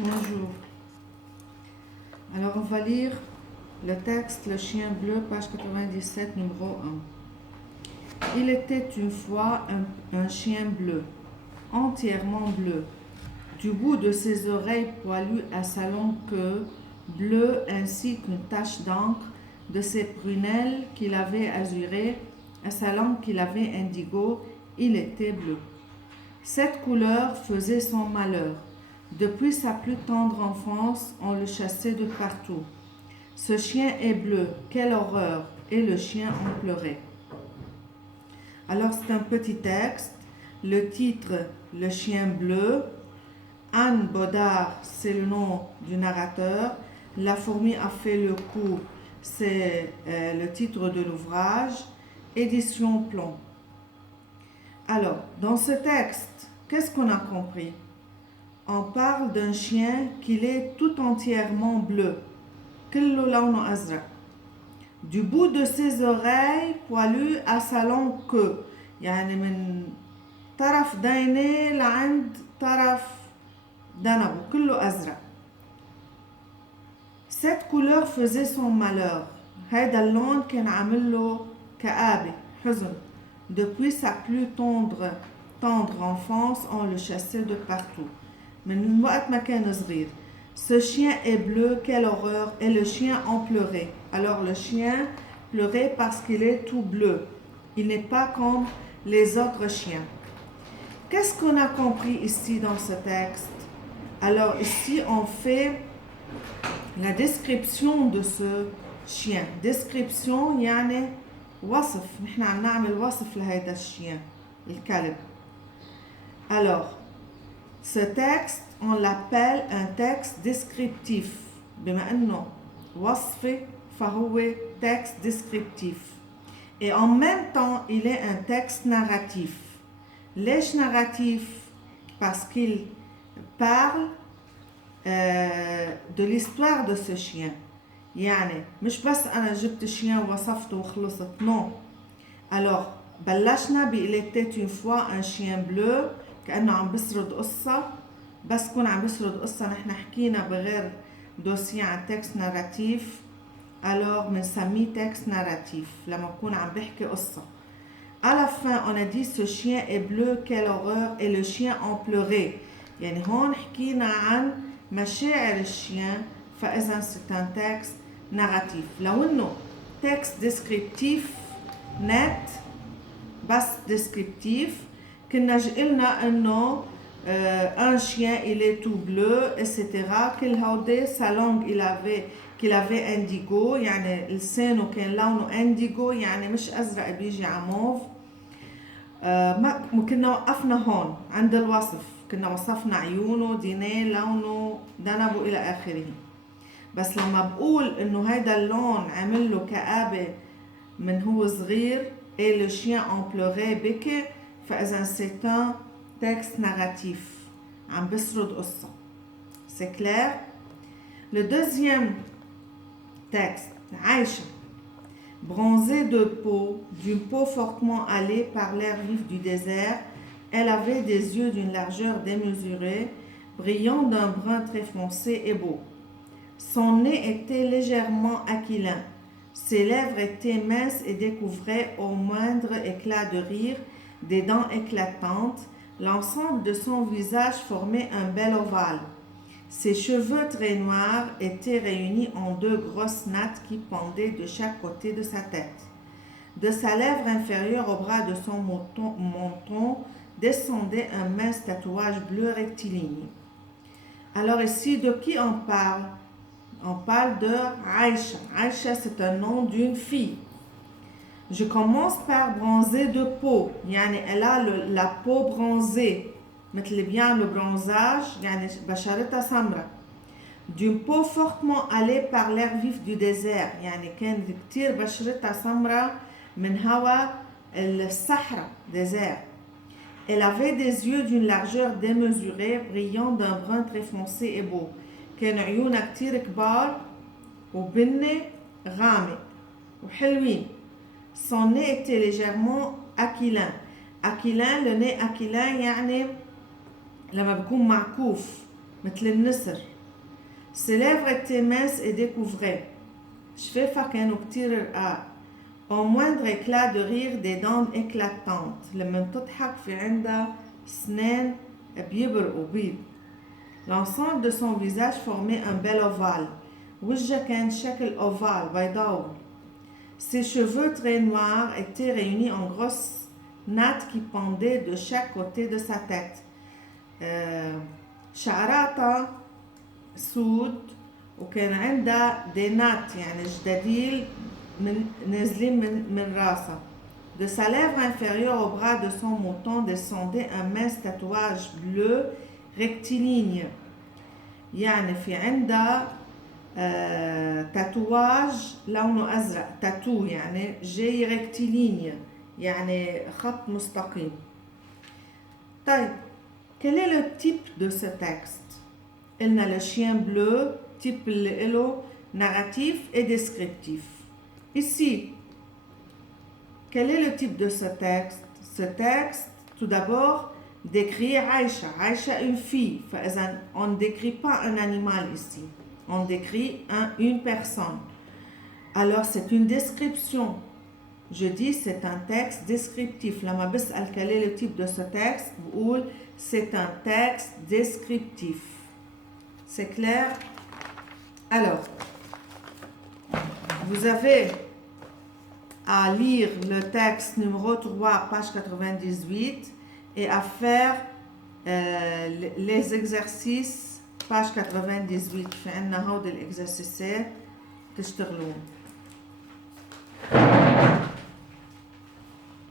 Bonjour. Alors, on va lire le texte Le chien bleu, page 97, numéro 1. Il était une fois un chien bleu, entièrement bleu, du bout de ses oreilles poilues à sa longue queue, bleue ainsi qu'une tache d'encre, de ses prunelles qu'il avait azurées, à sa langue qu'il avait indigo, il était bleu. Cette couleur faisait son malheur. Depuis sa plus tendre enfance, on le chassait de partout. Ce chien est bleu, quelle horreur! Et le chien en pleurait. Alors c'est un petit texte. Le titre, Le chien bleu. Anne Bodard, c'est le nom du narrateur. La fourmi a fait le coup, c'est le titre de l'ouvrage. Édition Plomb. Alors, dans ce texte, qu'est-ce qu'on a compris? On parle d'un chien qu'il est tout entièrement bleu. Du bout de ses oreilles poilues à sa longue queue. يعني من طرف دينه لعند طرف ذنبه كله أزرق. Cette couleur faisait son malheur. هيدا اللون كان عامل له كآبة حزن. Depuis sa plus tendre enfance, on le chassait de partout. من وقت ما كان صغير. Ce chien est bleu, quelle horreur! Et le chien en pleurait. Alors le chien pleurait parce qu'il est tout bleu. Il n'est pas comme les autres chiens. Qu'est-ce qu'on a compris ici dans ce texte? Alors ici on fait la description de ce chien. Description يعني وصف. نحن عم نعمل وصف لهيدا الشيء الكلب. Alors ce texte on l'appelle un texte descriptif. بما انه وصفي فهو texte descriptif. Et en même temps il est un texte narratif. ليش narratif? Parce qu'il parle de l'histoire de ce chien. يعني مش بس أنا جبت chien ووصفته وخلصت. Non. Alors بلشنا ب il était une fois un chien bleu كأنه عم بسرد قصة. بس كون عم بسرد قصة نحن حكينا بغير دوسية عن texte narratif. Alors بنسميه texte narratif لما بكون عم بحكي قصة. À la fin on a dit ce chien est bleu, quelle horreur, et le chien en pleurait. يعني هون حكينا عن مشاعر الشيان. فإذا c'est un texte narratif. لو إنه texte descriptif net بس descriptif كنا قلنا إنه un chien il est tout bleu etc. كل هودي sa langue qu'il avait indigo يعني لسانه كان لونه indigo يعني مش أزرق بيجي عموف. كنا وقفنا هون عند الوصف. كنا وصفنا عيونه، دينيه، لونه، ذنبه إلى آخره. بس لما بقول إنه هيدا اللون عمل له كآبة من هو صغير et le chien en pleurait بكي فإذا c'est un texte narratif. عم بسرد قصة. C'est clair? Le deuxième texte, Aïcha. Bronzée de peau, d'une peau fortement hâlée par l'air vif du désert, elle avait des yeux d'une largeur démesurée, brillant d'un brun très foncé et beau. Son nez était légèrement aquilin. Ses lèvres étaient minces et découvraient au moindre éclat de rire des dents éclatantes. L'ensemble de son visage formait un bel ovale. Ses cheveux très noirs étaient réunis en deux grosses nattes qui pendaient de chaque côté de sa tête. De sa lèvre inférieure au bras de son menton descendait un mince tatouage bleu rectiligne. Alors ici, de qui on parle? On parle de Aïcha. Aïcha, c'est un nom d'une fille. Je commence par bronzer de peau. يعني elle a la peau bronzée. مثل اللي بيعملوا برونزاج يعني بشرتها سمراء. D'une peau fortement hâlée par l'air vif du désert. يعني كان كتير بشرتها سمراء من هوا الصحراء désert. Elle avait des yeux d'une largeur démesurée, brillant d'un brun très foncé et beau. كان عيونها كتير كبار وبني غامق وحلوين. Son nez était légèrement aquilin. Aquilin, le nez aquilin يعني لما بيكون معكوف مثل النسر. Ses lèvres étaient minces et découvrées. شفافها كانوا كتير رقاق. Au moindre éclat de rire des dents éclatantes. لما تضحك في عندها سنان بيبرقوا بيض. L'ensemble de son visage formait un bel ovale. وجهها كان شكل ovale بيضاوي. Ses cheveux très noirs étaient réunis en grosses nattes qui pendaient de chaque côté de sa tête. شعراتها سود وكان عندها دي نات يعني جداديل نازلين من راسها. De sa lèvre inférieure au bras de son mouton descendait un mince tatouage bleu rectiligne. يعني في عندها تاتواج لونه أزرق. تاتو يعني جاي ريكتيلينيا يعني خط مستقيم. طيب quel est le type de ce texte? Il a le chien bleu, type le narratif et descriptif. Ici, quel est le type de ce texte? Ce texte, tout d'abord, décrit Aïcha. Aïcha, une fille. On ne décrit pas un animal ici. On décrit une personne. Alors, c'est une description. Je dis c'est un texte descriptif. Lama بسأل quel est le type de ce texte? بقول c'est un texte descriptif. C'est clair? Alors, vous avez à lire le texte numéro 3, page 98 et à faire les exercices page 98. في عنا هودي الإكزرسيسات تشتغلون.